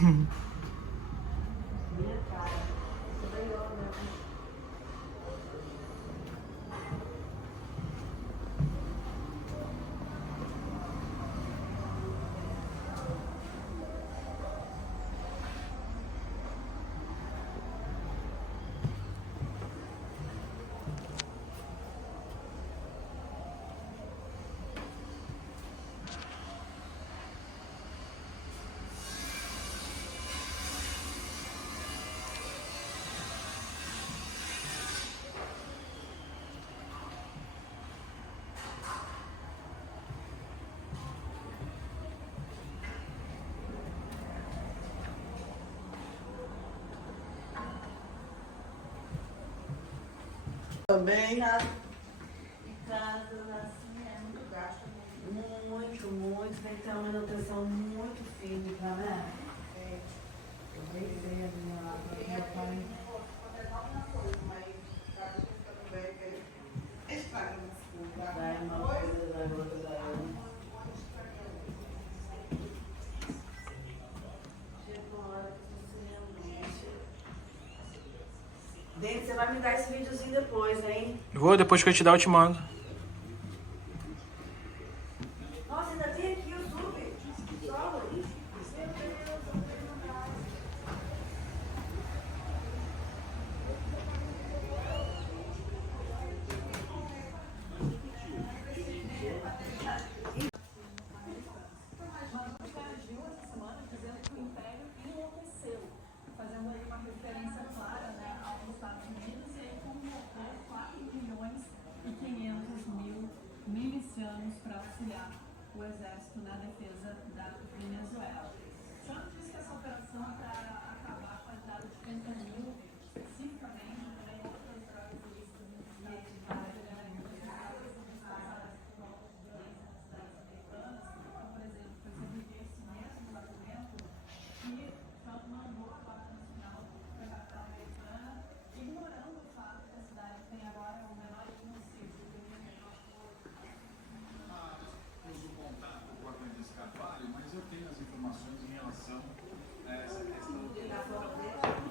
Minha cara. Melhor, né? Também. Em casa, assim, é muito gasto. Muito. Tem que ter uma manutenção muito firme, tá vendo? Eu bem sei a minha lá, meu pai. Vai uma coisa, vai outra, vai outra. Chega uma hora que você realmente... Dente, você vai me dar esse videozinho depois, hein? Vou, depois que eu te dar, eu te mando. Nossa, ainda tem aqui o YouTube. Só isso. Meu Deus, não tem mais. Fazendo aí uma referência clara, né, aos Estados Unidos, e aí convocou 4.500.000 milicianos para auxiliar o exército na defesa da Venezuela. Trump disse que essa operação é para acabar com a entrada de fentanil, especificamente também outras drogas ilícitas e hereditárias, por exemplo, foi sobre esse mesmo documento que Trump mandou agora no final para a capital americana, ignorando o fato que a cidade tem agora o menor índice de Uso contato com a Candice Carvalho, mas eu tenho as informações em relação